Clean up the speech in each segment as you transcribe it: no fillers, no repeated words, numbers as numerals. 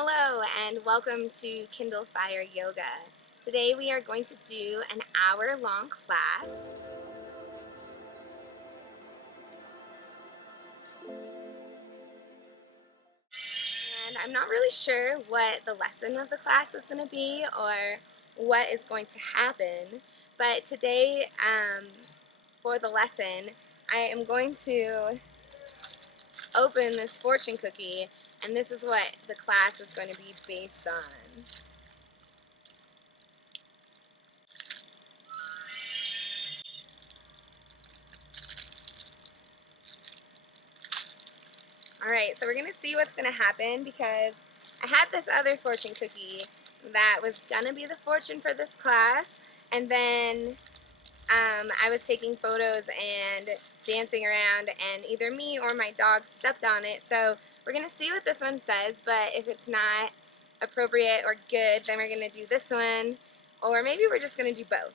Hello and welcome to Kindle Fire Yoga. Today we are going to do an hour-long class. And I'm not really sure what the lesson of the class is going to be or what is going to happen, but today for the lesson I am going to open this fortune cookie, and this is what the class is going to be based on. Alright, so we're going to see what's going to happen because I had this other fortune cookie that was going to be the fortune for this class, and then I was taking photos and dancing around, and either me or my dog stepped on it. So we're going to see what this one says, but if it's not appropriate or good, then we're going to do this one, or maybe we're just going to do both.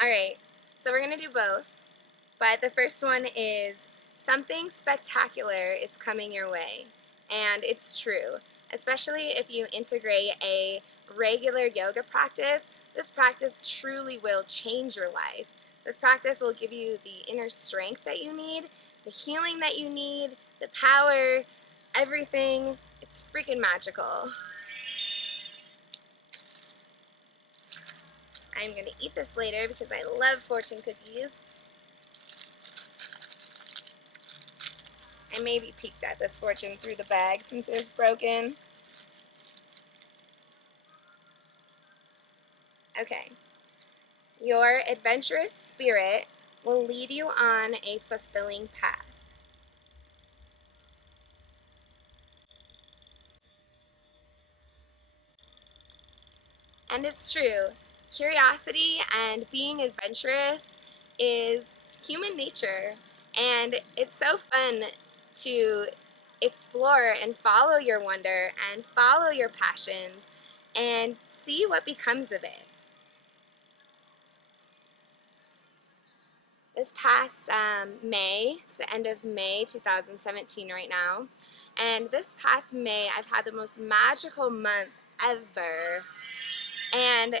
Alright, so we're going to do both, but the first one is something spectacular is coming your way, and it's true, especially if you integrate a regular yoga practice. This practice truly will change your life. This practice will give you the inner strength that you need, the healing that you need, the power, everything. It's freaking magical. I'm going to eat this later because I love fortune cookies. I maybe peeked at this fortune through the bag since it was broken. Okay. Your adventurous spirit will lead you on a fulfilling path. And it's true. Curiosity and being adventurous is human nature, and it's so fun to explore and follow your wonder and follow your passions and see what becomes of it. This past May, it's the end of May 2017 right now, and this past May I've had the most magical month ever. And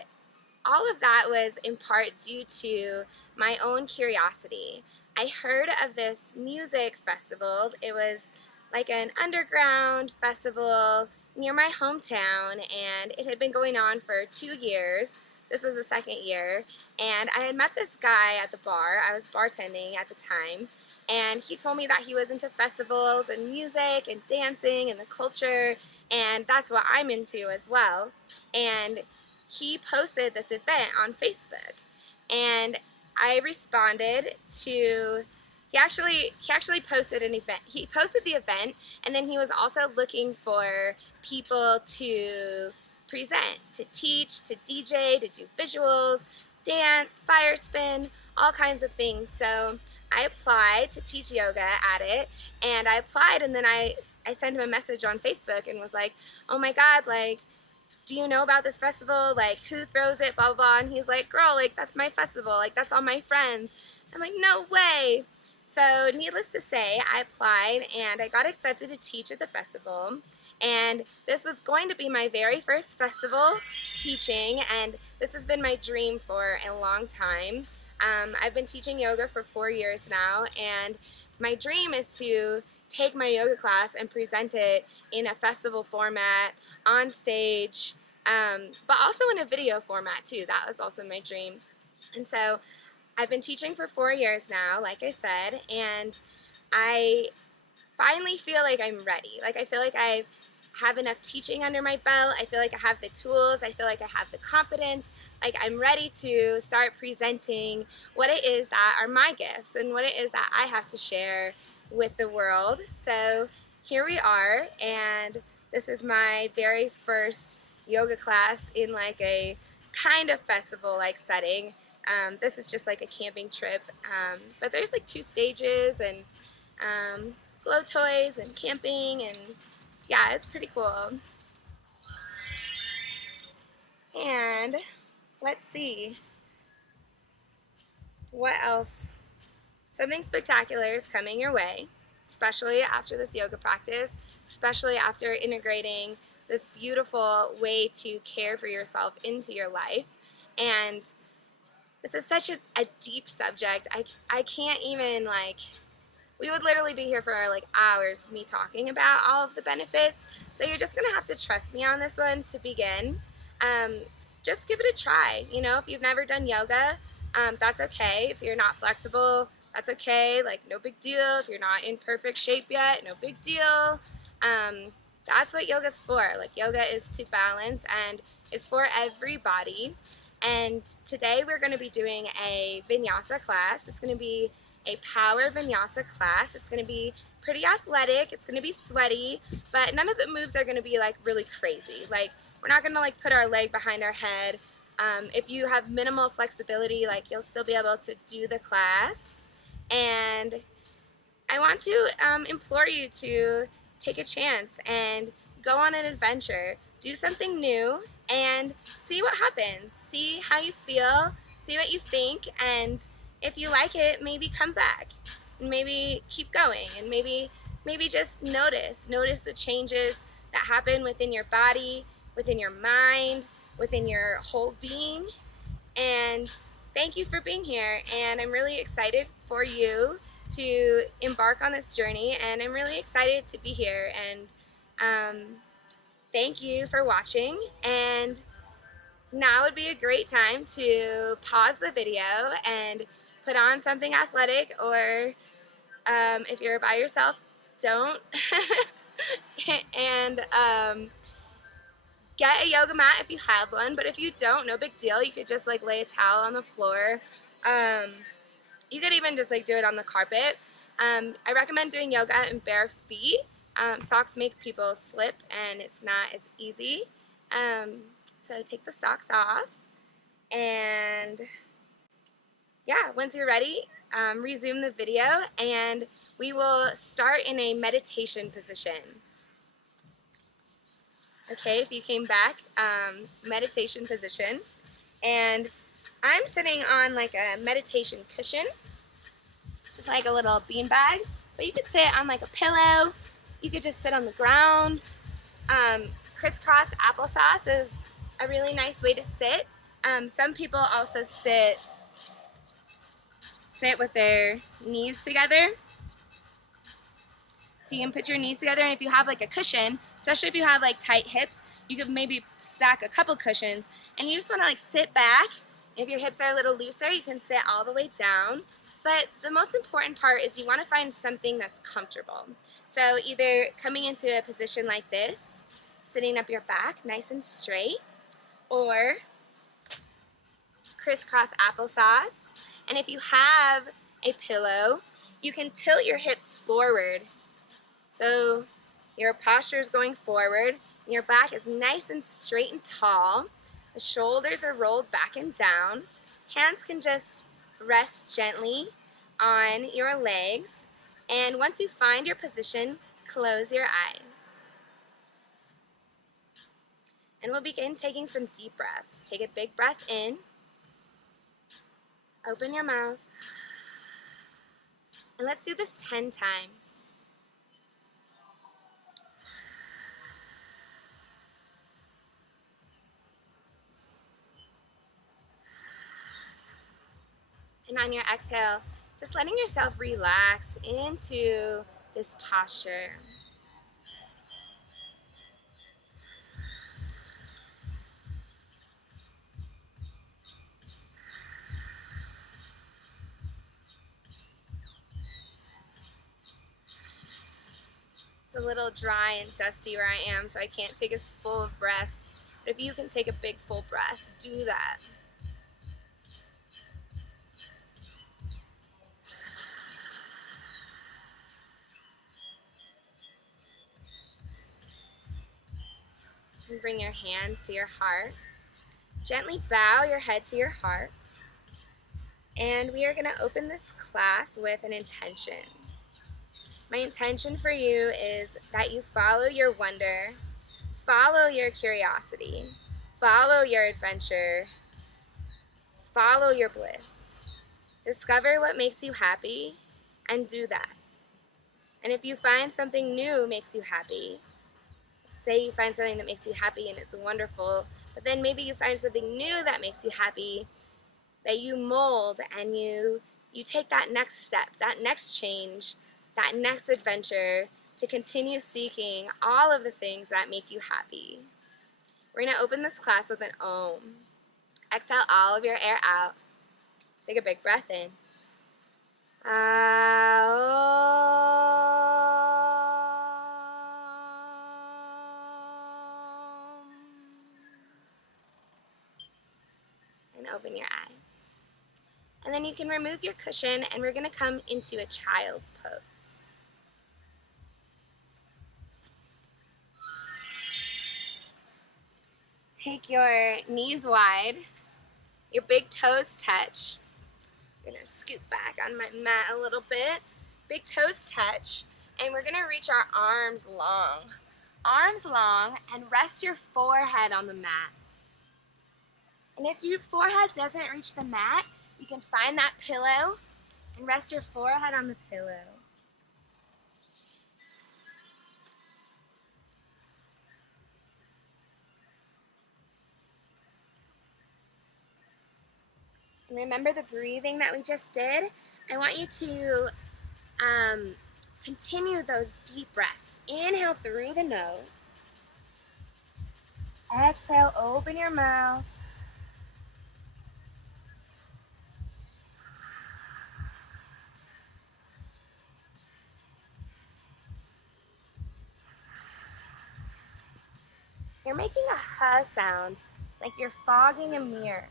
all of that was in part due to my own curiosity. I heard of this music festival. It was like an underground festival near my hometown, and it had been going on for 2 years. This was the second year, and I had met this guy at the bar. I was bartending at the time, and he told me that he was into festivals and music and dancing and the culture, and that's what I'm into as well. And he posted this event on Facebook, and I responded to, he actually posted an event. He posted the event, and then he was also looking for people to present, to teach, to DJ, to do visuals, dance, fire spin, all kinds of things. So I applied to teach yoga at it, and I applied, and then I sent him a message on Facebook and was like, oh my God, like, do you know about this festival? Like, who throws it? Blah, blah, blah. And he's like, girl, like, that's my festival. Like, that's all my friends. I'm like, no way. So needless to say, I applied and I got accepted to teach at the festival. And this was going to be my very first festival teaching, and this has been my dream for a long time. I've been teaching yoga for 4 years now, and my dream is to take my yoga class and present it in a festival format, on stage, but also in a video format too. That was also my dream. And so I've been teaching for 4 years now, like I said, and I finally feel like I'm ready. Like, I feel like I have enough teaching under my belt. I feel like I have the tools. I feel like I have the confidence. Like, I'm ready to start presenting what it is that are my gifts and what it is that I have to share with the world. So here we are, and this is my very first yoga class in like a kind of festival-like setting. This is just like a camping trip, but there's like 2 stages and glow toys and camping, and yeah, it's pretty cool. And let's see. What else? Something spectacular is coming your way, especially after this yoga practice, especially after integrating this beautiful way to care for yourself into your life. And this is such a deep subject. I can't even, like, we would literally be here for like hours me talking about all of the benefits. So you're just gonna have to trust me on this one to begin. Um, just give it a try. You know, if you've never done yoga, that's okay. If you're not flexible, that's okay. Like, no big deal. If you're not in perfect shape yet, no big deal. That's what yoga's for. Like, yoga is to balance, and it's for everybody. And today we're going to be doing a Vinyasa class. It's going to be a power Vinyasa class. It's going to be pretty athletic. It's going to be sweaty, but none of the moves are going to be like really crazy. Like, we're not going to like put our leg behind our head. If you have minimal flexibility, like, you'll still be able to do the class. And I want to implore you to take a chance and go on an adventure. Do something new and see what happens. See how you feel, see what you think, and if you like it, maybe come back. And maybe keep going, and maybe just notice the changes that happen within your body, within your mind, within your whole being. And thank you for being here, and I'm really excited for you to embark on this journey, and I'm really excited to be here. And thank you for watching, and now would be a great time to pause the video and put on something athletic, or if you're by yourself, don't. And get a yoga mat if you have one, but if you don't, no big deal. You could just like lay a towel on the floor. You could even just like do it on the carpet. I recommend doing yoga in bare feet. Socks make people slip, and it's not as easy. So take the socks off, and yeah, once you're ready, resume the video, and we will start in a meditation position. Okay, if you came back, meditation position, and I'm sitting on like a meditation cushion. It's just like a little bean bag, but you could sit on like a pillow. You could just sit on the ground. Crisscross applesauce is a really nice way to sit. Some people also sit with their knees together. So you can put your knees together, and if you have like a cushion, especially if you have like tight hips, you could maybe stack a couple cushions, and you just want to like sit back. If your hips are a little looser, you can sit all the way down. But the most important part is you want to find something that's comfortable. So either coming into a position like this, sitting up your back nice and straight, or crisscross applesauce. And if you have a pillow, you can tilt your hips forward. So your posture is going forward, and your back is nice and straight and tall. The shoulders are rolled back and down. Hands can just rest gently on your legs. And once you find your position, close your eyes. And we'll begin taking some deep breaths. Take a big breath in. Open your mouth. And let's do this 10 times. And on your exhale, just letting yourself relax into this posture. It's a little dry and dusty where I am, so I can't take a full of breaths. But if you can take a big full breath, do that. And bring your hands to your heart. Gently bow your head to your heart. And we are going to open this class with an intention. My intention for you is that you follow your wonder, follow your curiosity, follow your adventure, follow your bliss. Discover what makes you happy and do that. And if you find something new makes you happy, say you find something that makes you happy and it's wonderful, but then maybe you find something new that makes you happy, that you mold and you take that next step, that next change, that next adventure to continue seeking all of the things that make you happy. We're going to open this class with an Om. Exhale all of your air out. Take a big breath in. And open your eyes. And then you can remove your cushion and we're going to come into a child's pose. Take your knees wide, your big toes touch. I'm going to scoot back on my mat a little bit. Big toes touch, and we're going to reach our arms long. Arms long, and rest your forehead on the mat. And if your forehead doesn't reach the mat, you can find that pillow and rest your forehead on the pillow. And remember the breathing that we just did? I want you to continue those deep breaths. Inhale through the nose. Exhale, open your mouth. You're making a huh sound, like you're fogging a mirror.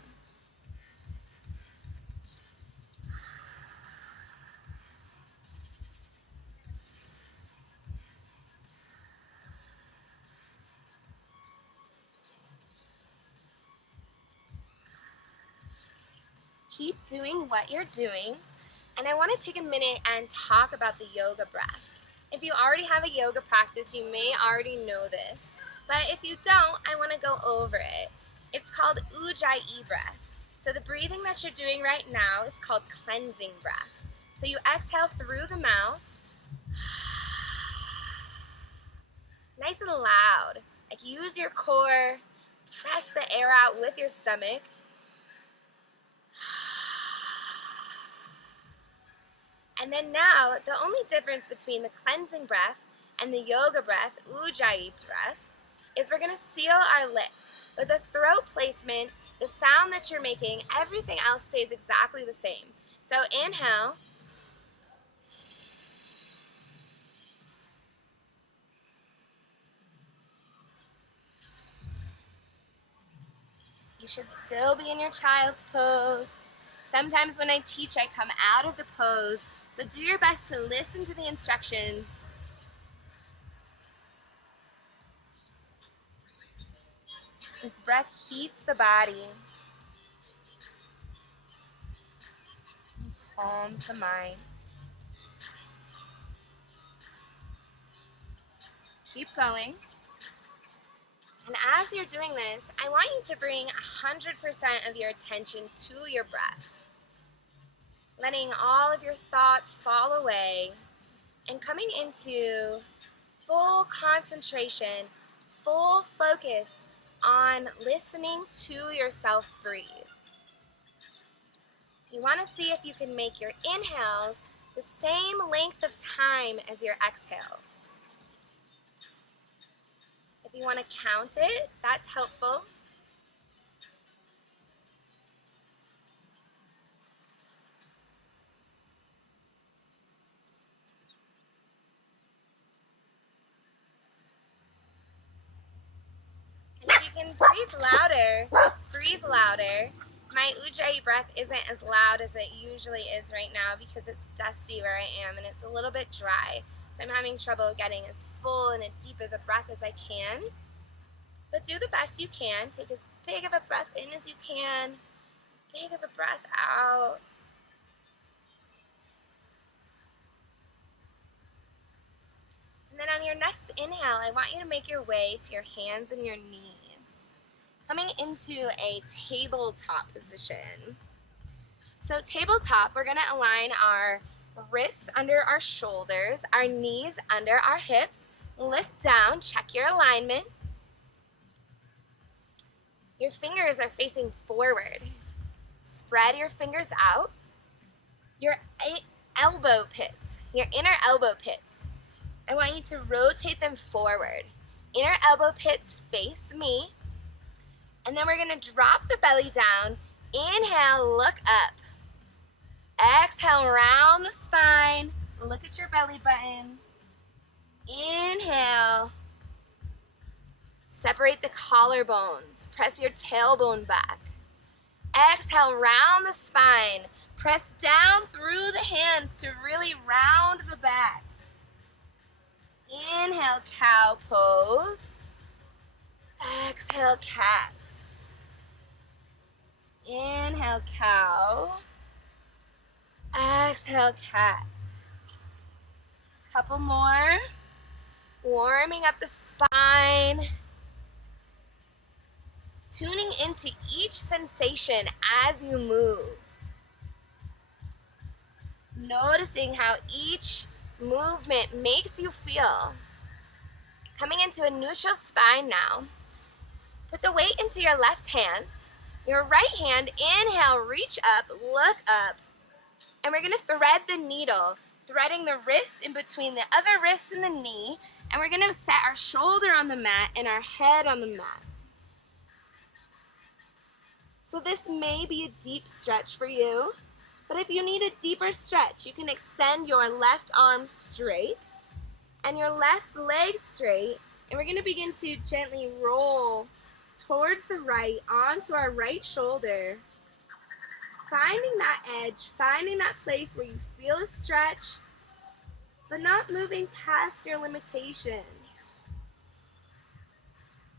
Keep doing what you're doing, and I want to take a minute and talk about the yoga breath. If you already have a yoga practice, you may already know this, but if you don't, I want to go over it. It's called Ujjayi breath. So the breathing that you're doing right now is called cleansing breath. So you exhale through the mouth, nice and loud, like use your core, press the air out with your stomach. And then now, the only difference between the cleansing breath and the yoga breath, Ujjayi breath, is we're going to seal our lips. But the throat placement, the sound that you're making, everything else stays exactly the same. So inhale. You should still be in your child's pose. Sometimes when I teach, I come out of the pose. So do your best to listen to the instructions. This breath heats the body and calms the mind. Keep going. And as you're doing this, I want you to bring 100% of your attention to your breath, letting all of your thoughts fall away and coming into full concentration, full focus on listening to yourself breathe. You want to see if you can make your inhales the same length of time as your exhales. If you want to count it, that's helpful. And if you can breathe louder. My Ujjayi breath isn't as loud as it usually is right now because it's dusty where I am and it's a little bit dry. So I'm having trouble getting as full and as deep of a breath as I can. But do the best you can. Take as big of a breath in as you can, big of a breath out. And then on your next inhale, I want you to make your way to your hands and your knees, coming into a tabletop position. So tabletop, we're gonna align our wrists under our shoulders, our knees under our hips. Look down, check your alignment. Your fingers are facing forward. Spread your fingers out. Your elbow pits, your inner elbow pits, I want you to rotate them forward. Inner elbow pits face me. And then we're gonna drop the belly down. Inhale, look up. Exhale, round the spine. Look at your belly button. Inhale. Separate the collarbones. Press your tailbone back. Exhale, round the spine. Press down through the hands to really round the back. Inhale, cow pose. Exhale, cat. Inhale, cow. Exhale, cat. Couple more. Warming up the spine. Tuning into each sensation as you move. Noticing how each movement makes you feel. Coming into a neutral spine now. Put the weight into your left hand. Your right hand, inhale, reach up, look up. And we're gonna thread the needle, threading the wrist in between the other wrist and the knee. And we're gonna set our shoulder on the mat and our head on the mat. So this may be a deep stretch for you, but if you need a deeper stretch, you can extend your left arm straight and your left leg straight, and we're gonna begin to gently roll towards the right, onto our right shoulder, finding that edge, finding that place where you feel a stretch, but not moving past your limitation.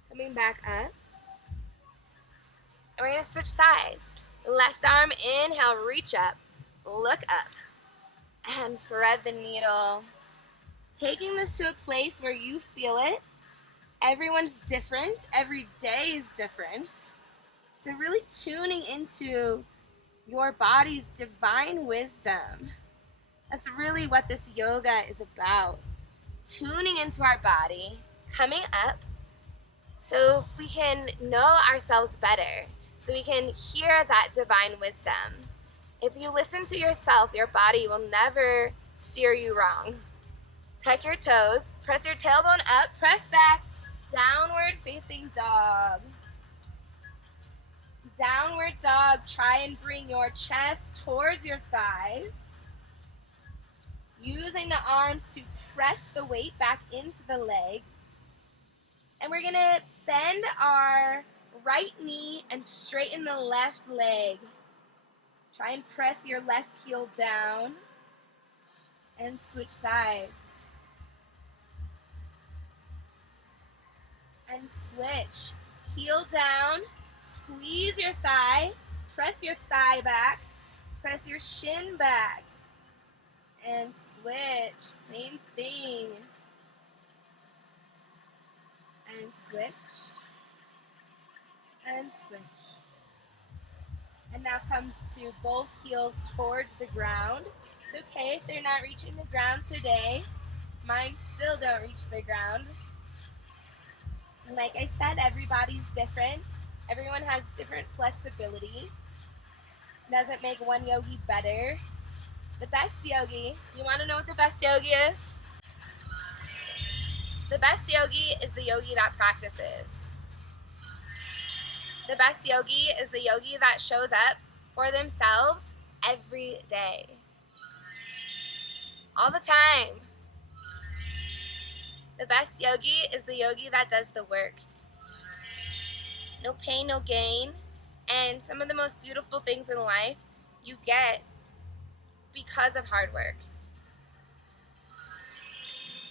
Coming back up. And we're gonna switch sides. Left arm, inhale, reach up, look up, and thread the needle. Taking this to a place where you feel it. Everyone's different, every day is different. So really tuning into your body's divine wisdom. That's really what this yoga is about. Tuning into our body, coming up, so we can know ourselves better, so we can hear that divine wisdom. If you listen to yourself, your body will never steer you wrong. Tuck your toes, press your tailbone up, press back, downward facing dog. Downward dog, try and bring your chest towards your thighs. Using the arms to press the weight back into the legs. And we're gonna bend our right knee and straighten the left leg. Try and press your left heel down and switch sides. And switch. Heel down, squeeze your thigh, press your thigh back, press your shin back, and switch. Same thing. And switch. And switch. And now come to both heels towards the ground. It's okay if they're not reaching the ground today. Mine still don't reach the ground. And like I said, everybody's different. Everyone has different flexibility. Doesn't make one yogi better. The best yogi, you want to know what the best yogi is? The best yogi is the yogi that practices. The best yogi is the yogi that shows up for themselves every day. All the time. The best yogi is the yogi that does the work. No pain, no gain. And some of the most beautiful things in life you get because of hard work.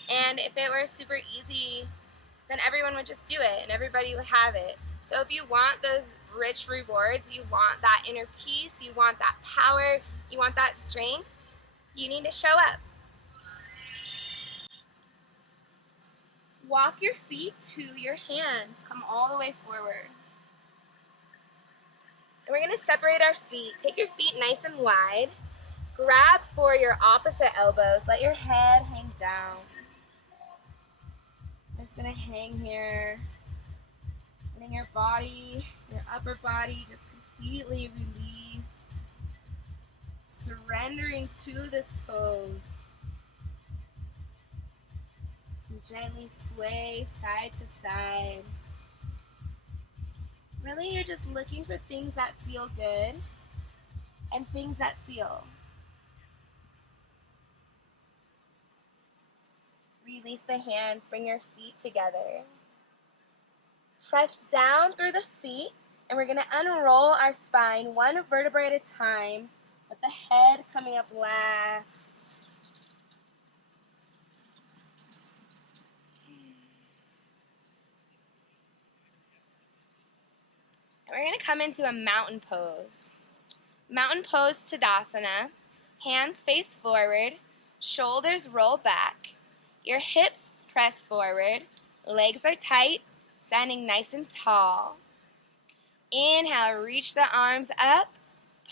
And if it were super easy, then everyone would just do it and everybody would have it. So if you want those rich rewards, you want that inner peace, you want that power, you want that strength, you need to show up. Walk your feet to your hands. Come all the way forward. And we're we're going to separate our feet. Take your feet nice and wide. Grab for your opposite elbows. Let your head hang down. I'm just going to hang here. Letting your body, your upper body, just completely release. Surrendering to this pose. And gently sway side to side. Really, you're just looking for things that feel good and things that feel. Release the hands, bring your feet together. Press down through the feet, and we're going to unroll our spine one vertebrae at a time, with the head coming up last. And we're going to come into a mountain pose. Mountain pose Tadasana. Hands face forward, shoulders roll back, your hips press forward, legs are tight, standing nice and tall. Inhale, reach the arms up,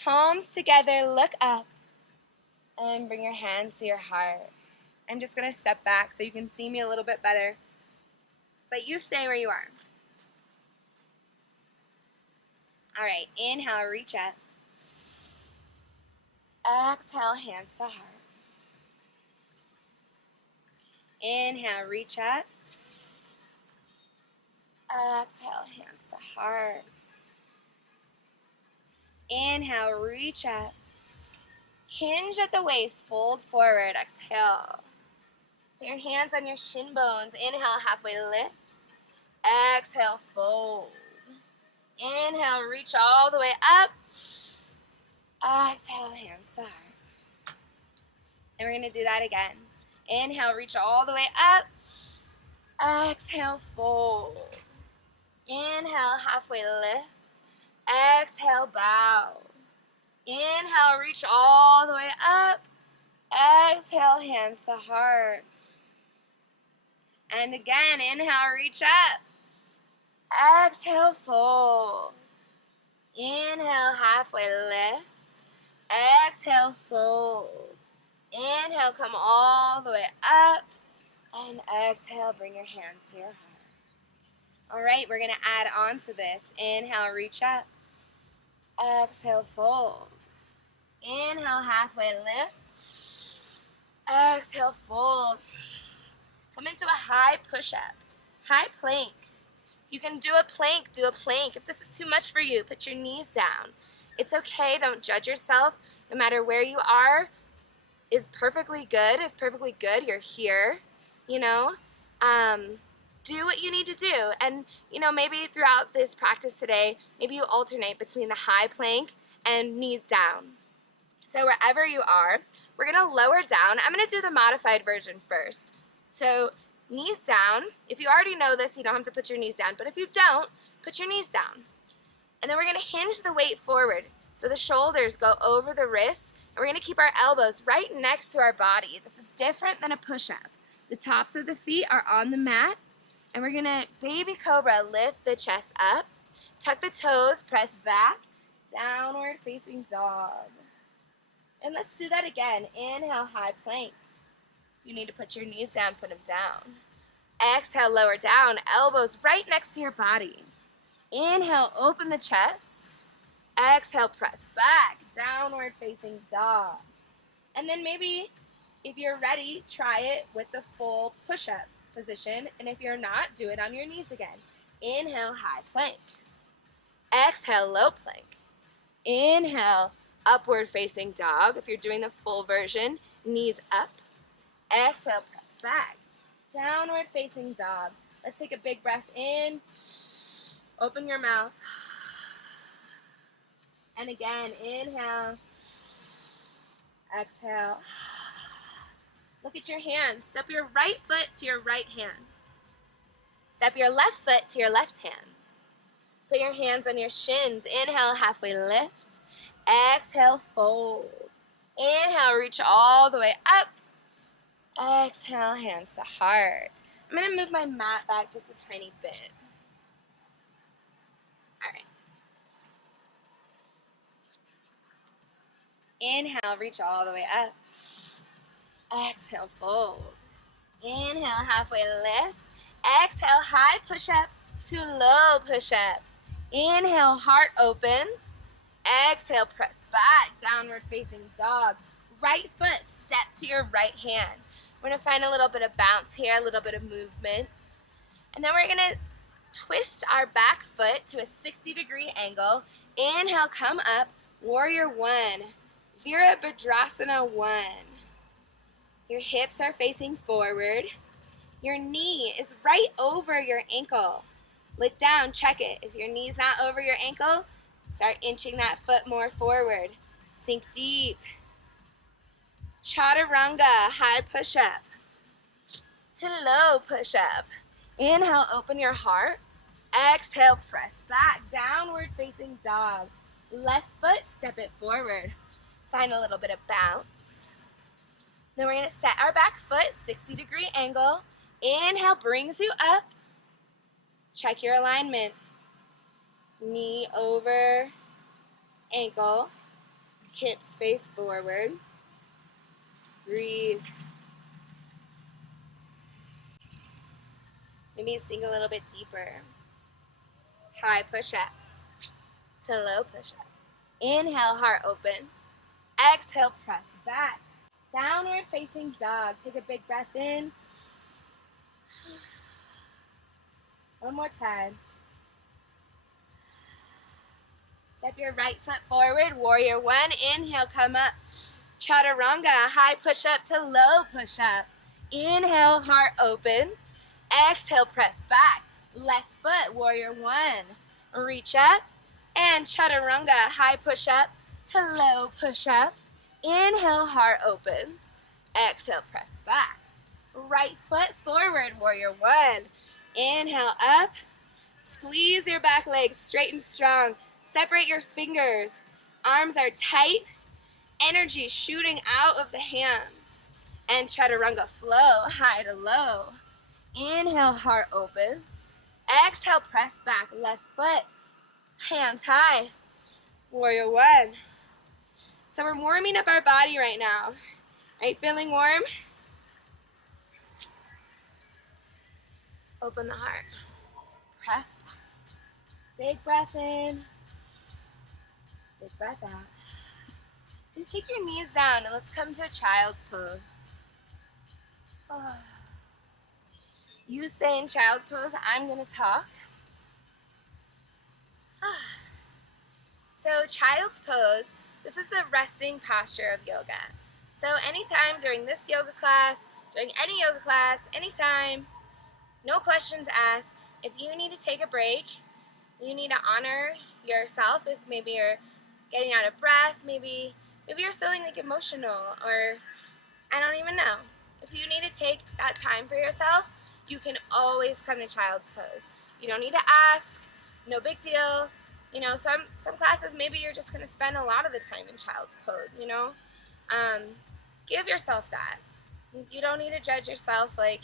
palms together, look up, and bring your hands to your heart. I'm just going to step back so you can see me a little bit better, but you stay where you are. All right, inhale, reach up. Exhale, hands to heart. Inhale, reach up. Exhale, hands to heart. Inhale, reach up. Hinge at the waist, fold forward, exhale. Put your hands on your shin bones. Inhale, halfway lift. Exhale, fold. Inhale, reach all the way up. Exhale, hands to heart. And we're going to do that again. Inhale, reach all the way up. Exhale, fold. Inhale, halfway lift. Exhale, bow. Inhale, reach all the way up. Exhale, hands to heart. And again, inhale, reach up. Exhale, fold. Inhale, halfway lift. Exhale, fold. Inhale, come all the way up. And exhale, bring your hands to your heart. All right, we're going to add on to this. Inhale, reach up. Exhale, fold. Inhale, halfway lift. Exhale, fold. Come into a high push-up. High plank. You can do a plank, do a plank. If this is too much for you, put your knees down. It's okay, don't judge yourself. No matter where you are is perfectly good, You're here, you know. Do what you need to do. And, you know, maybe throughout this practice today, maybe you alternate between the high plank and knees down. So wherever you are, we're going to lower down. I'm going to do the modified version first. So knees down. If you already know this, you don't have to put your knees down. But if you don't, put your knees down. And then we're going to hinge the weight forward. So the shoulders go over the wrists. And we're going to keep our elbows right next to our body. This is different than a push-up. The tops of the feet are on the mat. And we're going to baby cobra, lift the chest up. Tuck the toes, press back. Downward facing dog. And let's do that again. Inhale, high plank. You need to put your knees down, put them down. Exhale, lower down. Elbows right next to your body. Inhale, open the chest. Exhale, press back. Downward facing dog. And then maybe, if you're ready, try it with the full push-up position. And if you're not, do it on your knees again. Inhale, high plank. Exhale, low plank. Inhale, upward facing dog. If you're doing the full version, knees up. Exhale, press back. Downward facing dog. Let's take a big breath in. Open your mouth. And again, inhale. Exhale. Look at your hands. Step your right foot to your right hand. Step your left foot to your left hand. Put your hands on your shins. Inhale, halfway lift. Exhale, fold. Inhale, reach all the way up. Exhale, hands to heart. I'm going to move my mat back just a tiny bit. All right. Inhale, reach all the way up. Exhale, fold. Inhale, halfway lift. Exhale, high push-up to low push-up. Inhale, heart opens. Exhale, press back, downward facing dog. Right foot, step to your right hand. We're going to find a little bit of bounce here, a little bit of movement. And then we're going to twist our back foot to a 60-degree angle. Inhale, come up, warrior one. Virabhadrasana one. Your hips are facing forward. Your knee is right over your ankle. Look down, check it. If your knee's not over your ankle, start inching that foot more forward. Sink deep. Chaturanga, high push-up to low push-up. Inhale, open your heart. Exhale, press back, downward facing dog. Left foot, step it forward. Find a little bit of bounce. Then we're going to set our back foot, 60-degree angle. Inhale, brings you up. Check your alignment. Knee over ankle. Hips face forward. Breathe. Maybe sink a little bit deeper. High push-up to low push-up. Inhale, heart opens. Exhale, press back. Downward facing dog. Take a big breath in. One more time. Step your right foot forward. Warrior one. Inhale, come up. Chaturanga. High push-up to low push-up. Inhale, heart opens. Exhale, press back. Left foot, warrior one. Reach up. And chaturanga. High push-up to low push-up. Inhale, heart opens. Exhale, press back. Right foot forward, warrior one. Inhale, up. Squeeze your back legs straight and strong. Separate your fingers. Arms are tight. Energy shooting out of the hands. And chaturanga flow, high to low. Inhale, heart opens. Exhale, press back. Left foot, hands high. Warrior one. So we're warming up our body right now. Are you feeling warm? Open the heart. Press back. Big breath in. Big breath out. And take your knees down and let's come to a child's pose. You stay in child's pose. I'm going to talk. So child's pose, this is the resting posture of yoga. So anytime during this yoga class, during any yoga class, anytime, no questions asked, if you need to take a break, you need to honor yourself. If maybe you're getting out of breath, maybe you're feeling like emotional, or I don't even know. If you need to take that time for yourself, you can always come to child's pose. You don't need to ask, no big deal. You know, some classes maybe you're just going to spend a lot of the time in child's pose, you know. Give yourself that. You don't need to judge yourself like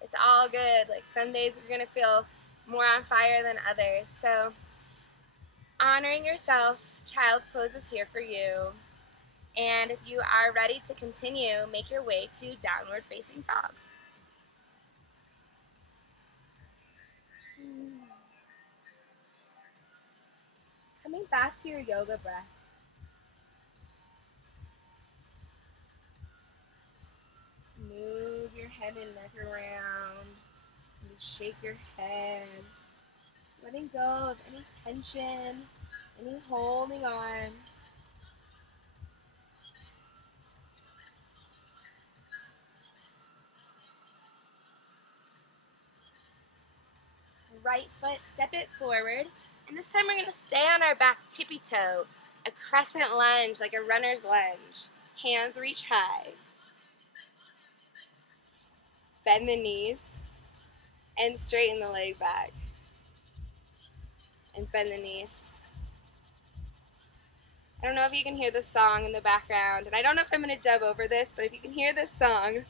it's all good. Like some days you're going to feel more on fire than others. So honoring yourself, child's pose is here for you. And if you are ready to continue, make your way to downward facing dog. Coming back to your yoga breath. Move your head and neck around. And shake your head. Just letting go of any tension, any holding on. Right foot, step it forward. And this time we're going to stay on our back tippy toe. A crescent lunge, like a runner's lunge. Hands reach high. Bend the knees. And straighten the leg back. And bend the knees. I don't know if you can hear the song in the background. And I don't know if I'm going to dub over this, but if you can hear this song,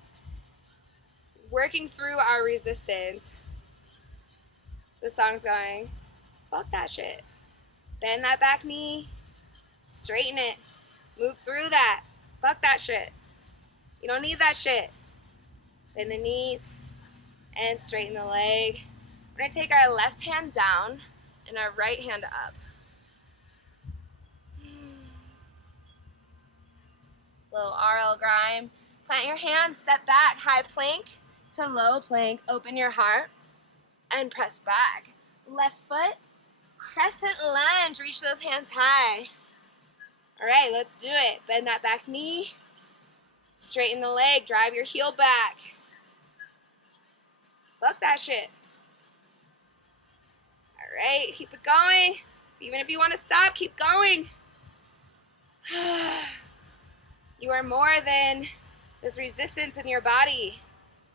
working through our resistance, the song's going, fuck that shit. Bend that back knee, straighten it, Move through that. Fuck that shit. You don't need that shit. Bend the knees and straighten the leg. We're gonna take our left hand down and our right hand up. Little RL grind. Plant your hands, step back, high plank to low plank. Open your heart and press back. Left foot, crescent lunge. Reach those hands high. All right, let's do it. Bend that back knee. Straighten the leg. Drive your heel back. Fuck that shit. All right, keep it going. Even if you want to stop, keep going. You are more than this resistance in your body.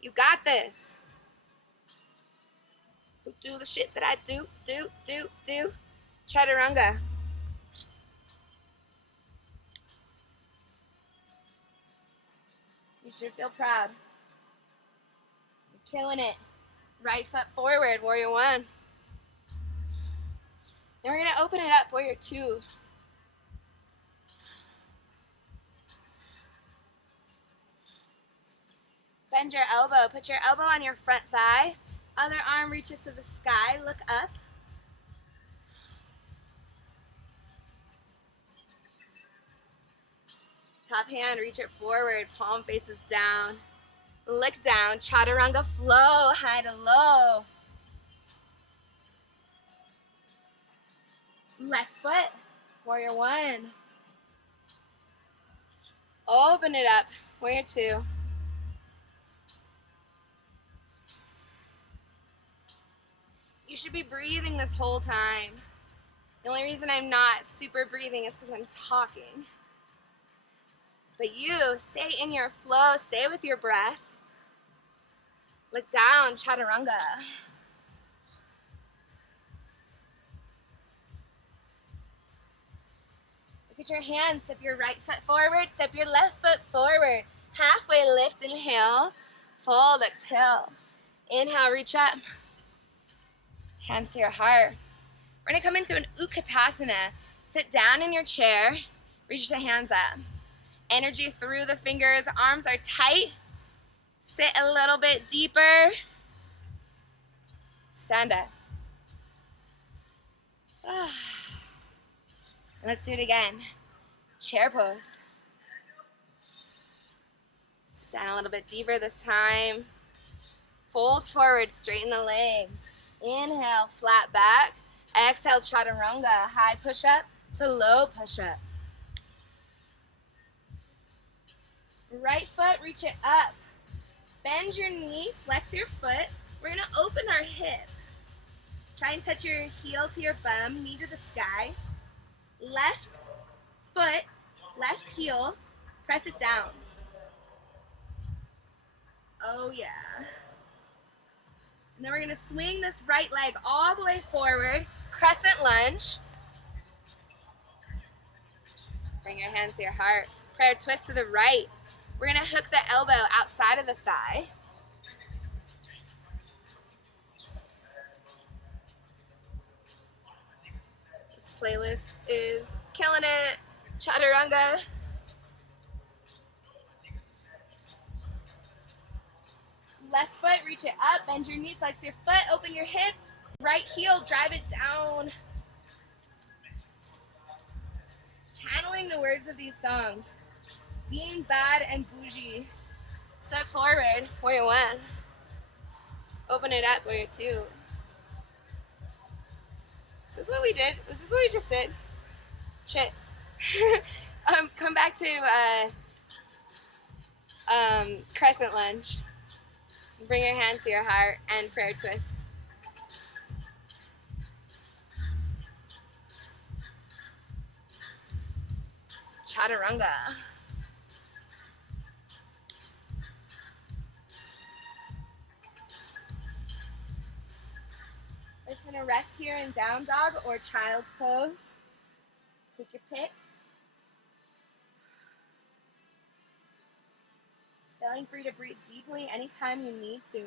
You got this. Do the shit that I do. Chaturanga. You should feel proud. You're killing it. Right foot forward, warrior one. Then we're gonna open it up, warrior two. Bend your elbow. Put your elbow on your front thigh. Other arm reaches to the sky. Look up. Top hand, reach it forward. Palm faces down. Look down. Chaturanga flow, high to low. Left foot, warrior one. Open it up, warrior two. You should be breathing this whole time. The only reason I'm not super breathing is because I'm talking. But you, stay in your flow, stay with your breath. Look down, chaturanga. Look at your hands, step your right foot forward, step your left foot forward. Halfway lift, inhale, fold, exhale. Inhale, reach up. Hands to your heart. We're gonna come into an Utkatasana. Sit down in your chair, reach the hands up. Energy through the fingers, arms are tight. Sit a little bit deeper. Stand up. And let's do it again. Chair pose. Sit down a little bit deeper this time. Fold forward, straighten the legs. Inhale, flat back. Exhale, chaturanga, high push-up to low push-up. Right foot, reach it up. Bend your knee, flex your foot. We're gonna open our hip. Try and touch your heel to your bum, knee to the sky. Left foot, left heel, press it down. Oh yeah. And then we're gonna swing this right leg all the way forward, crescent lunge. Bring your hands to your heart. Prayer twist to the right. We're gonna hook the elbow outside of the thigh. This playlist is killing it. Chaturanga. Left foot, reach it up, bend your knee, flex your foot, open your hip. Right heel, drive it down. Channeling the words of these songs. Being bad and bougie. Step forward, warrior one. Open it up, warrior two. Is this what we did? Was this what we just did? Shit. Come back to crescent lunge. Bring your hands to your heart and prayer twist. Chaturanga. We're just gonna rest here in down dog or child's pose. Take your pick. Feeling free to breathe deeply anytime you need to.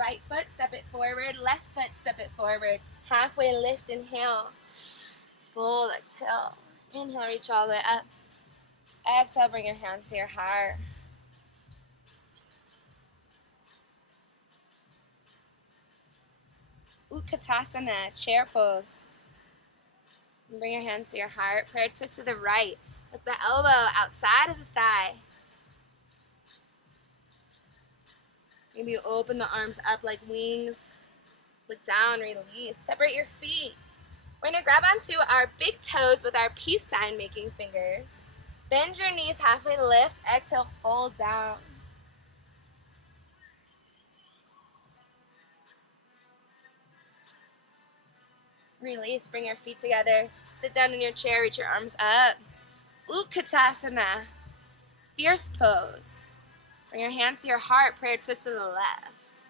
right foot, step it forward. Left foot, step it forward. Halfway lift, inhale. Full exhale. Inhale, reach all the way up. Exhale, bring your hands to your heart. Utkatasana, chair pose. And bring your hands to your heart. Prayer twist to the right. With the elbow outside of the thigh. Maybe you open the arms up like wings. Look down, release. Separate your feet. We're going to grab onto our big toes with our peace sign making fingers. Bend your knees halfway to lift. Exhale, fold down. Release, bring your feet together. Sit down in your chair, reach your arms up. Utkatasana, fierce pose. Bring your hands to your heart, prayer twist to the left.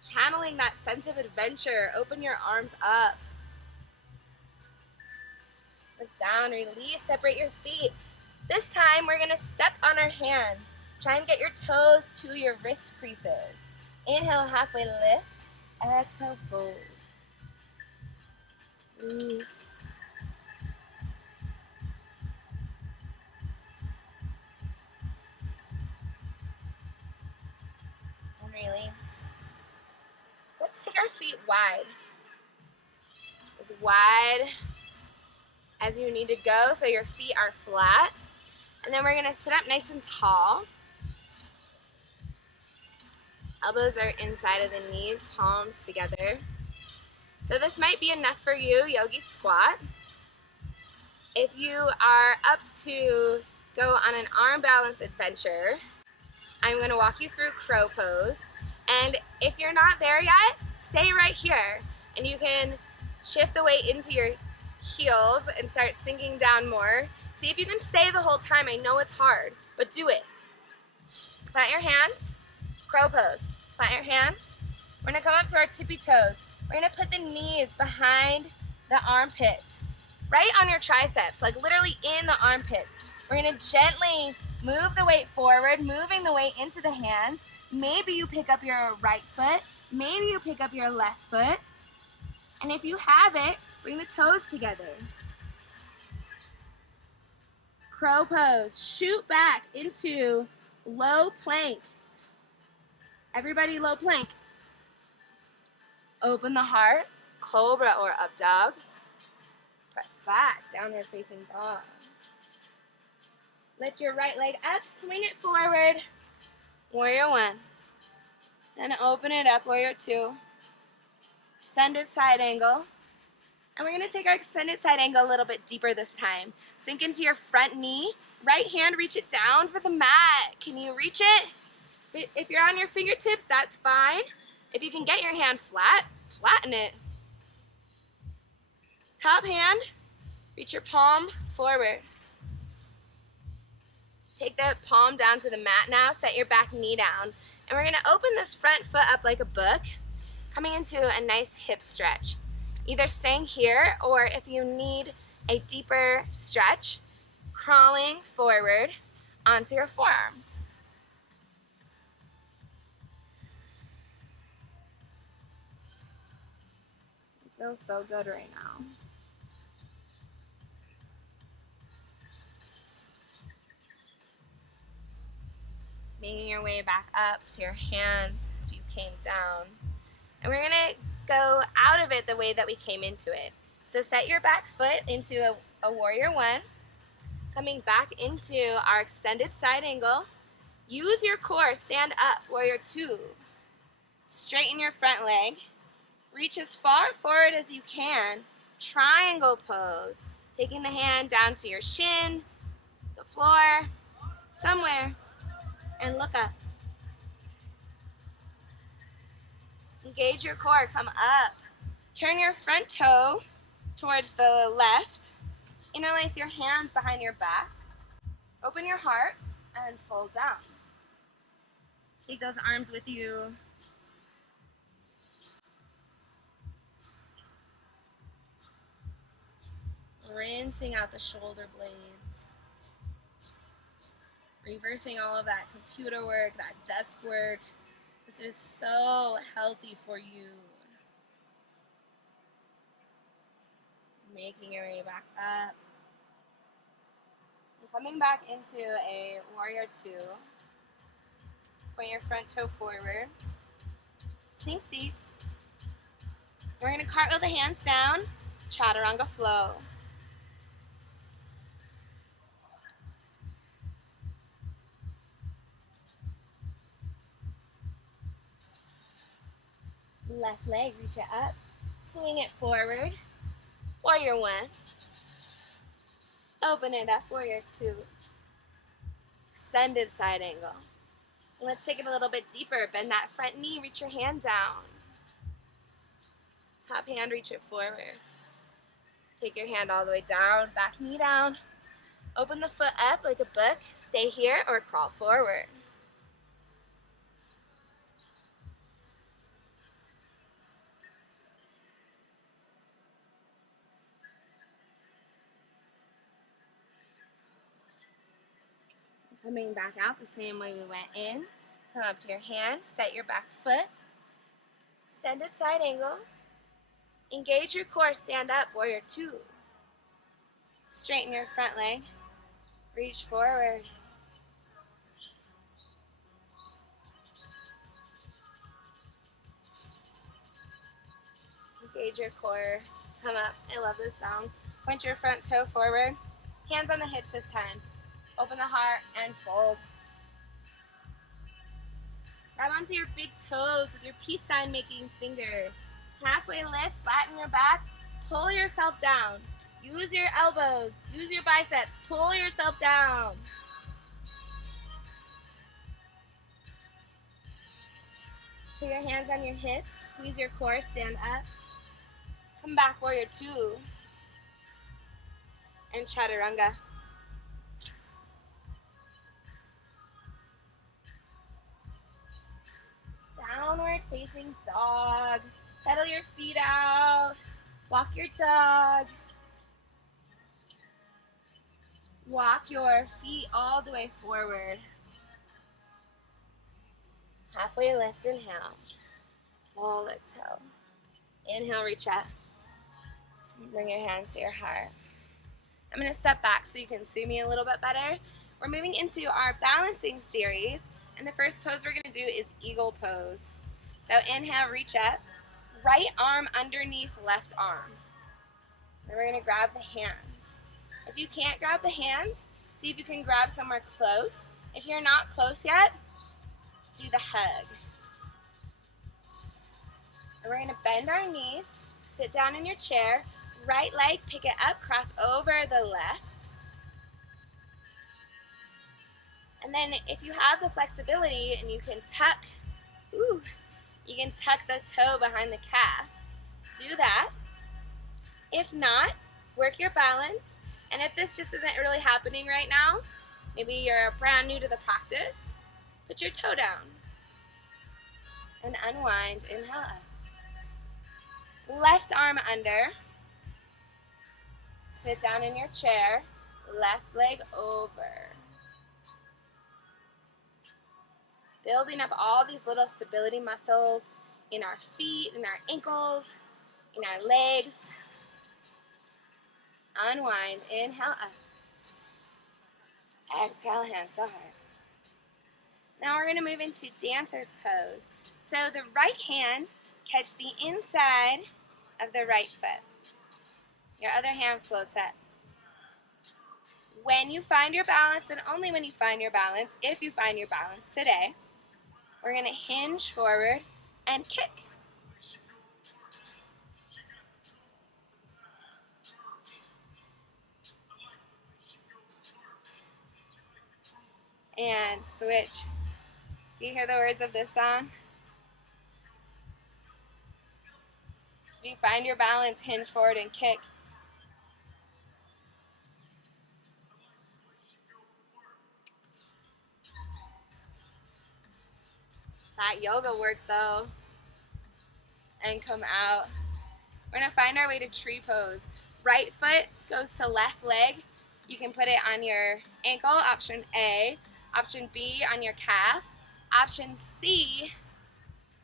Channeling that sense of adventure, open your arms up. Look down, release, separate your feet. This time we're gonna step on our hands. Try and get your toes to your wrist creases. Inhale, halfway lift. Exhale, fold. And release. Let's take our feet wide. As wide as you need to go so your feet are flat. And then we're gonna sit up nice and tall. Elbows are inside of the knees, palms together. So this might be enough for you, yogi squat. If you are up to go on an arm balance adventure, I'm gonna walk you through crow pose. And if you're not there yet, stay right here. And you can shift the weight into your heels and start sinking down more. See if you can stay the whole time. I know it's hard, but do it. Plant your hands, crow pose. Plant your hands. We're gonna come up to our tippy toes. We're gonna put the knees behind the armpits, right on your triceps, like literally in the armpits. We're gonna gently move the weight forward, moving the weight into the hands. Maybe you pick up your right foot, maybe you pick up your left foot. And if you have it, bring the toes together. Crow pose, shoot back into low plank. Everybody low plank. Open the heart, cobra or up dog. Press back, downward facing dog. Lift your right leg up, swing it forward. Warrior one. Then open it up, warrior two. Extended side angle. And we're gonna take our extended side angle a little bit deeper this time. Sink into your front knee. Right hand, reach it down for the mat. Can you reach it? If you're on your fingertips, that's fine. If you can get your hand flat, flatten it. Top hand, reach your palm forward. Take the palm down to the mat now, set your back knee down. And we're gonna open this front foot up like a book, coming into a nice hip stretch. Either staying here, or if you need a deeper stretch, crawling forward onto your forearms. It feels so good right now. Making your way back up to your hands if you came down. And we're gonna go out of it the way that we came into it. So set your back foot into a warrior one, coming back into our extended side angle. Use your core, stand up, warrior two. Straighten your front leg. Reach as far forward as you can. Triangle pose. Taking the hand down to your shin, the floor, somewhere, and look up. Engage your core, come up. Turn your front toe towards the left. Interlace your hands behind your back. Open your heart and fold down. Take those arms with you. Rinsing out the shoulder blades. Reversing all of that computer work, that desk work. This is so healthy for you. Making your way back up. And coming back into a warrior two. Point your front toe forward. Sink deep. We're going to cartwheel the hands down. Chaturanga flow. Left leg, reach it up. Swing it forward. Warrior one. Open it up, warrior two. Extended side angle. Let's take it a little bit deeper. Bend that front knee, reach your hand down. Top hand, reach it forward. Take your hand all the way down, back knee down. Open the foot up like a book. Stay here or crawl forward. Coming back out the same way we went in. Come up to your hand, set your back foot. Extended side angle. Engage your core, stand up, warrior two. Straighten your front leg. Reach forward. Engage your core. Come up. I love this song. Point your front toe forward. Hands on the hips this time. Open the heart and fold. Grab onto your big toes with your peace sign making fingers. Halfway lift, flatten your back. Pull yourself down. Use your elbows. Use your biceps. Pull yourself down. Put your hands on your hips. Squeeze your core. Stand up. Come back, warrior two. And chaturanga. Downward facing dog. Pedal your feet out. Walk your dog. Walk your feet all the way forward. Halfway lift, inhale. Full exhale. Inhale, reach up. Bring your hands to your heart. I'm going to step back so you can see me a little bit better. We're moving into our balancing series, and the first pose we're going to do is eagle pose. So inhale, reach up. Right arm underneath left arm. Then we're going to grab the hands. If you can't grab the hands, see if you can grab somewhere close. If you're not close yet, do the hug. And we're going to bend our knees, sit down in your chair, right leg, pick it up, cross over the left. And then if you have the flexibility and you can tuck, you can tuck the toe behind the calf. Do that. If not, work your balance. And if this just isn't really happening right now, maybe you're brand new to the practice, put your toe down and unwind. Inhale up. Left arm under. Sit down in your chair. Left leg over. Building up all these little stability muscles in our feet, in our ankles, in our legs. Unwind. Inhale up. Exhale, hands to heart. Now we're going to move into dancer's pose. So the right hand, catch the inside of the right foot. Your other hand floats up. When you find your balance, and only when you find your balance, if you find your balance today, we're going to hinge forward and kick. And switch. Do you hear the words of this song? If you find your balance, hinge forward and kick. That yoga work though. And come out. We're going to find our way to tree pose. Right foot goes to left leg. You can put it on your ankle, option A. Option B, on your calf. Option C,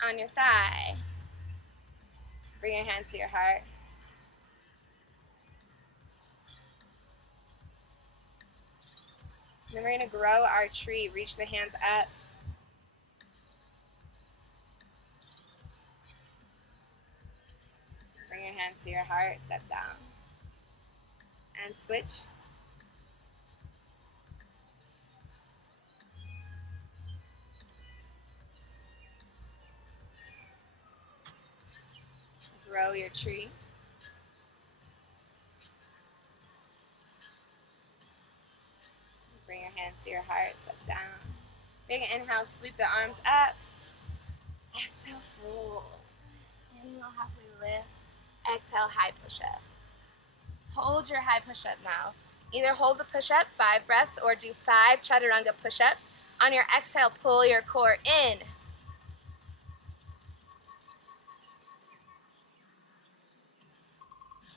on your thigh. Bring your hands to your heart. Then we're going to grow our tree. Reach the hands up. Bring your hands to your heart. Step down. And switch. Grow your tree. Bring your hands to your heart. Step down. Big inhale. Sweep the arms up. Exhale. Fold. Inhale. Halfway lift. Exhale. High push-up. Hold your high push-up now. Either hold the push-up 5 breaths or do 5 chaturanga push-ups. On your exhale, pull your core in.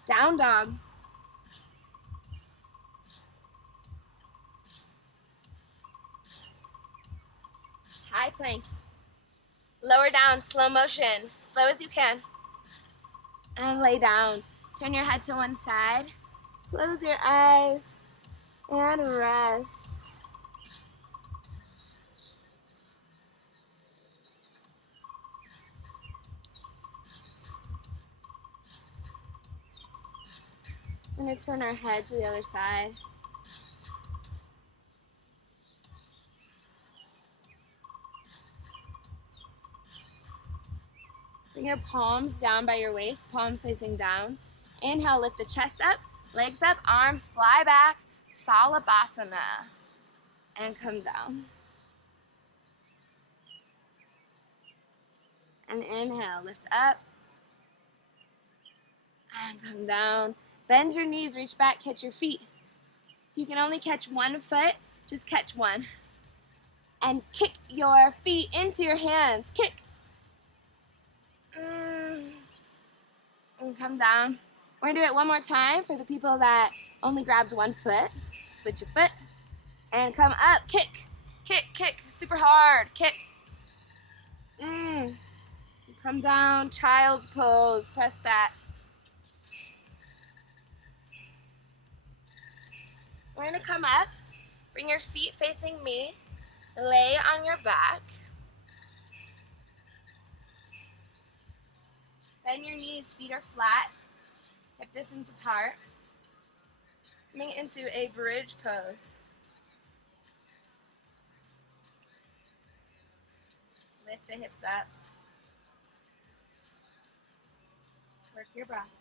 Down dog. High plank. Lower down, slow motion, slow as you can. And lay down. Turn your head to one side. Close your eyes and rest. We're going to turn our head to the other side. Bring your palms down by your waist, palms facing down. Inhale, lift the chest up, legs up, arms fly back, Salabhasana, and come down. And inhale, lift up, and come down. Bend your knees, reach back, catch your feet. If you can only catch one foot, just catch one. And kick your feet into your hands. Kick. And come down. We're going to do it one more time for the people that only grabbed one foot. Switch your foot. And come up. Kick. Kick, kick. Super hard. Kick. Come down. Child's pose. Press back. We're going to come up. Bring your feet facing me. Lay on your back. Bend your knees, feet are flat, hip distance apart. Coming into a bridge pose. Lift the hips up. Work your breath.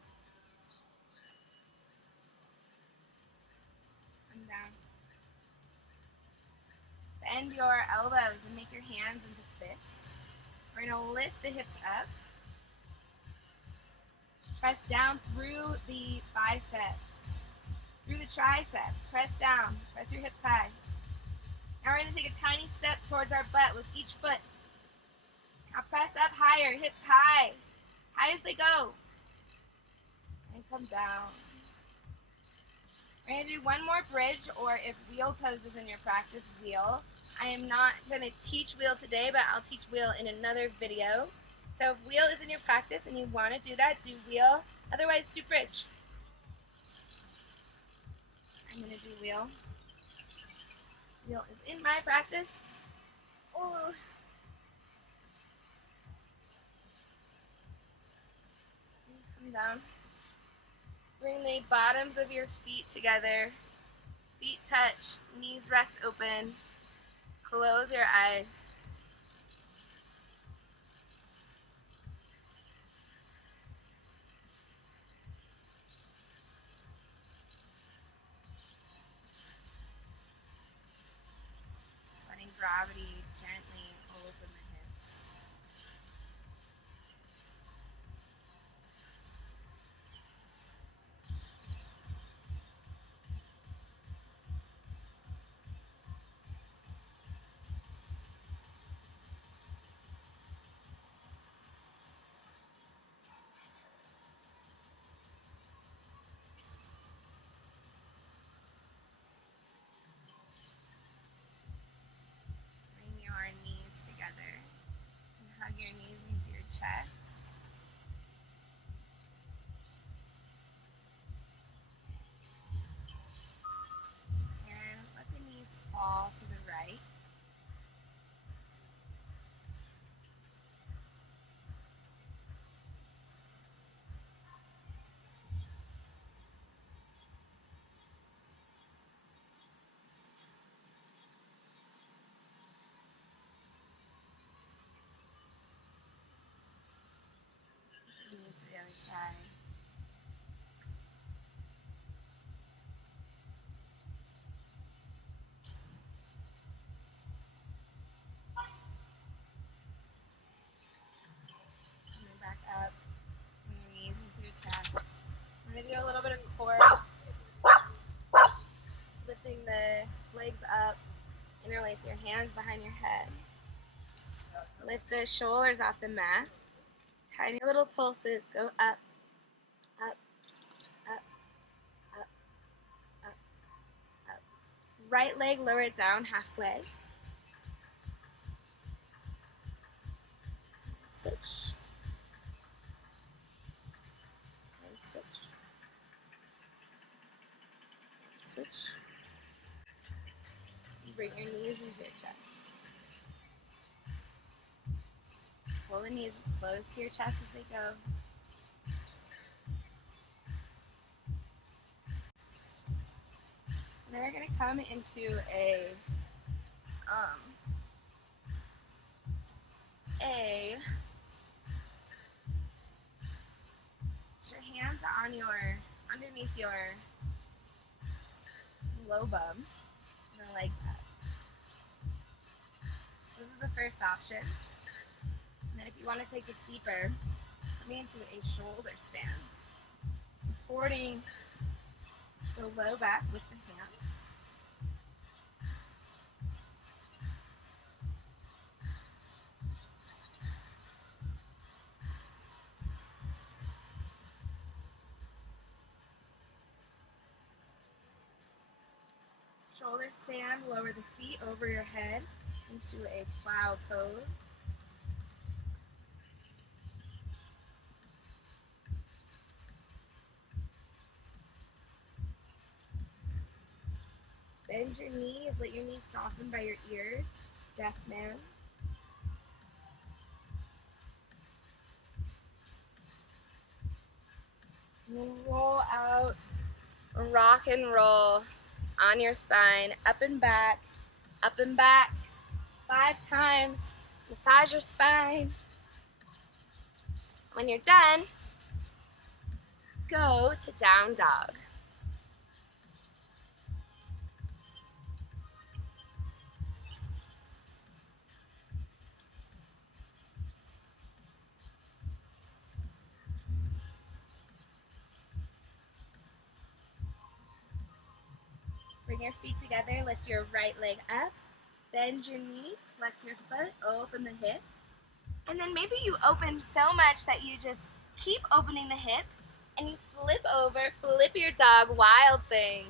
Come down. Bend your elbows and make your hands into fists. We're going to lift the hips up. Press down through the biceps, through the triceps. Press down. Press your hips high. Now we're going to take a tiny step towards our butt with each foot. Now press up higher, hips high, high as they go. And come down. We're going to do one more bridge, or if wheel poses in your practice, wheel. I am not going to teach wheel today, but I'll teach wheel in another video. So if wheel is in your practice and you want to do that, do wheel. Otherwise, do bridge. I'm going to do wheel. Wheel is in my practice. Oh. Come down. Bring the bottoms of your feet together. Feet touch, knees rest open. Close your eyes. Gravity gently open the hips. chest. And let the knees fall to the right. Knees to the other side. And then back up, bring your knees into your chest. We're going to do a little bit of core, lifting the legs up, interlace your hands behind your head. Lift the shoulders off the mat. Tiny little pulses, go up, up, up, up, up, up. Right leg, lower it down halfway. Switch. And switch. Switch. Bring your knees into your chest. Pull the knees close to your chest as they go. And then we're going to come into put your hands on underneath your low bum, and the leg up. This is the first option. And then if you want to take this deeper, coming into a shoulder stand, supporting the low back with the hands. Shoulder stand, lower the feet over your head into a plow pose. Bend your knees, let your knees soften by your ears, deaf man. And then roll out, rock and roll on your spine, up and back, 5 times. Massage your spine. When you're done, go to down dog. Bring your feet together, lift your right leg up, bend your knee, flex your foot, open the hip. And then maybe you open so much that you just keep opening the hip and you flip over, flip your dog, wild thing.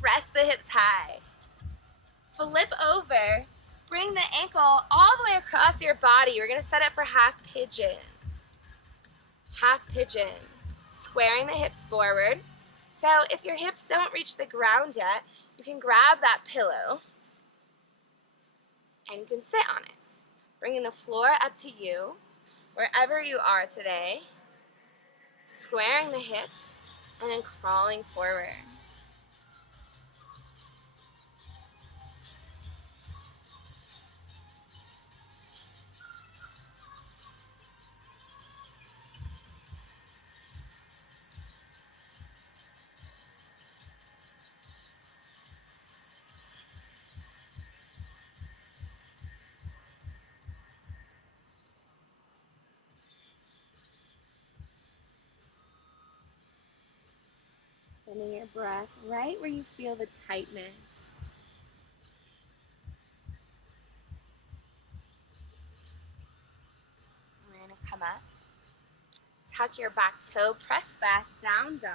Press the hips high. Flip over, bring the ankle all the way across your body. We're gonna set up for half pigeon. Half pigeon, squaring the hips forward. So if your hips don't reach the ground yet, you can grab that pillow and you can sit on it. Bringing the floor up to you, wherever you are today, squaring the hips and then crawling forward. Sending your breath right where you feel the tightness. We're going to come up, tuck your back toe, press back, down dog.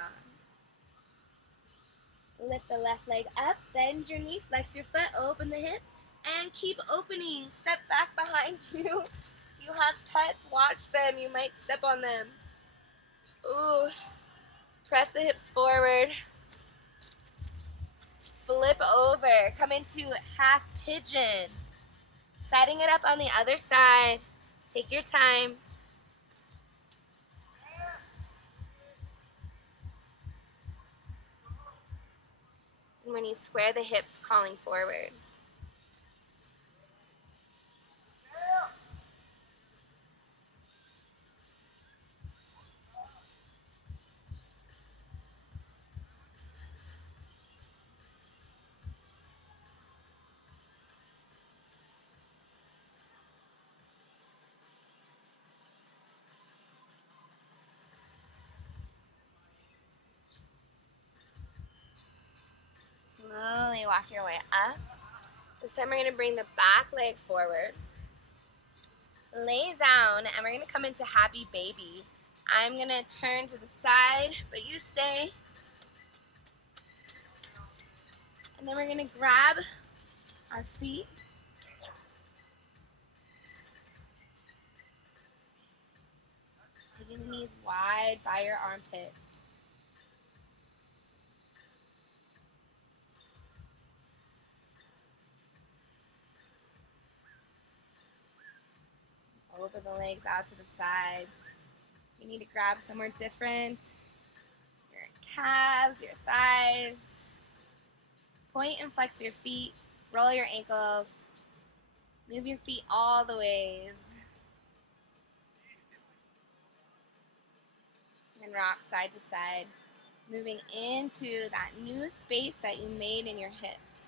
Lift the left leg up, bend your knee, flex your foot, open the hip, and keep opening. Step back behind you, You have pets, watch them. You might step on them. Ooh. Press the hips forward. Flip over. Come into half pigeon. Setting it up on the other side. Take your time. And when you square the hips, calling forward. Slowly walk your way up. This time we're going to bring the back leg forward. Lay down, and we're going to come into happy baby. I'm going to turn to the side, but you stay. And then we're going to grab our feet. Taking the knees wide by your armpits. Open the legs out to the sides. You need to grab somewhere different. Your calves, your thighs. Point and flex your feet. Roll your ankles. Move your feet all the ways. And rock side to side. Moving into that new space that you made in your hips.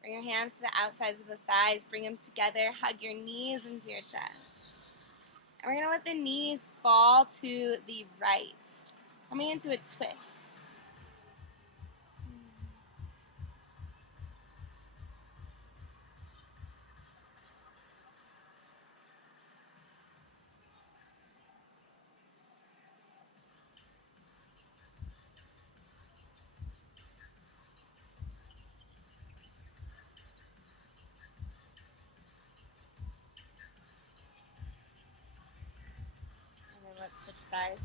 Bring your hands to the outsides of the thighs. Bring them together. Hug your knees into your chest. And we're going to let the knees fall to the right. Coming into a twist. And then let's switch sides.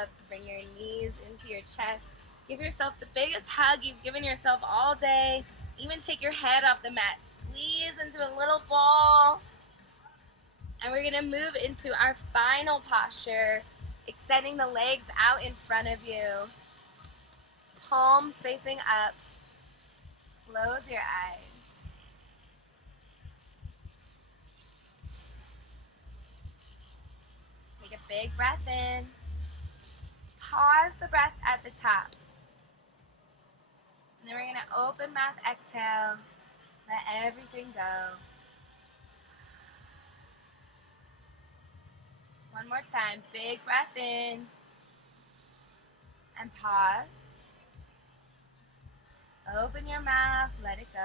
Up, bring your knees into your chest. Give yourself the biggest hug you've given yourself all day. Even take your head off the mat. Squeeze into a little ball. And we're going to move into our final posture, extending the legs out in front of you. Palms facing up. Close your eyes. Take a big breath in. Pause the breath at the top. And then we're going to open mouth, exhale. Let everything go. One more time. Big breath in. And pause. Open your mouth. Let it go.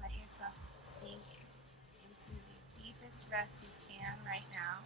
Let yourself sink into the deepest rest you can right now.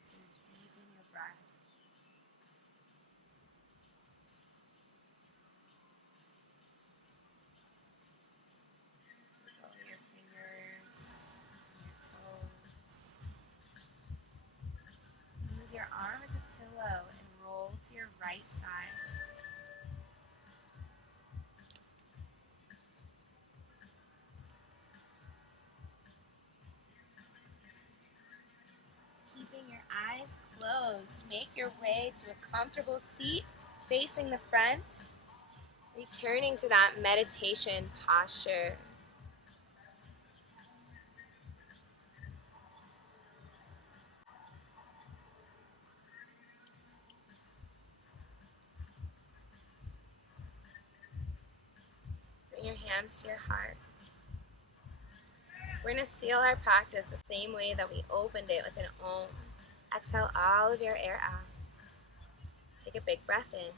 to deepen your breath. Wiggle your fingers, your toes. Use your arm as a pillow and roll to your right side. Keeping your eyes closed, make your way to a comfortable seat facing the front, returning to that meditation posture. Bring your hands to your heart. We're going to seal our practice the same way that we opened it with an Om. Exhale all of your air out. Take a big breath in.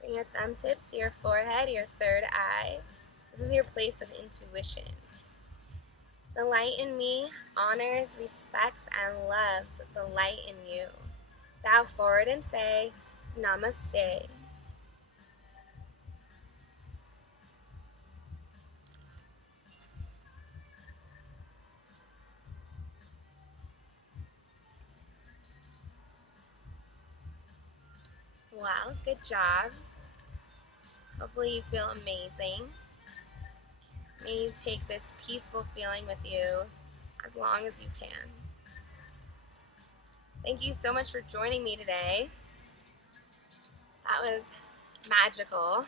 Bring your thumb tips to your forehead, your third eye. This is your place of intuition. The light in me honors, respects, and loves the light in you. Bow forward and say, Namaste. Well, good job. Hopefully you feel amazing. May you take this peaceful feeling with you as long as you can. Thank you so much for joining me today. That was magical.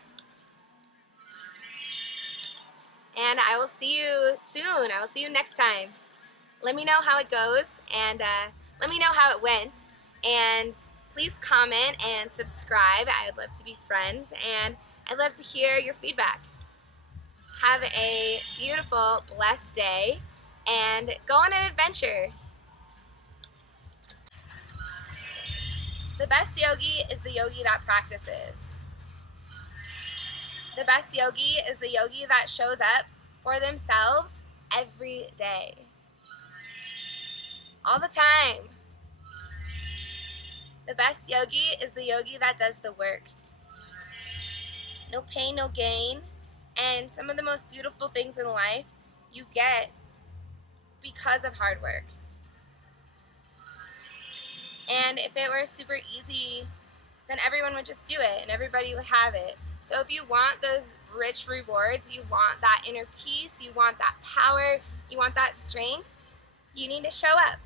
And I will see you soon. I will see you next time. Let me know how it goes, and let me know how it went. And please comment and subscribe. I would love to be friends, and I'd love to hear your feedback. Have a beautiful, blessed day, and go on an adventure. The best yogi is the yogi that practices. The best yogi is the yogi that shows up for themselves every day. All the time. The best yogi is the yogi that does the work. No pain, no gain. And some of the most beautiful things in life you get because of hard work. And if it were super easy, then everyone would just do it and everybody would have it. So if you want those rich rewards, you want that inner peace, you want that power, you want that strength, you need to show up.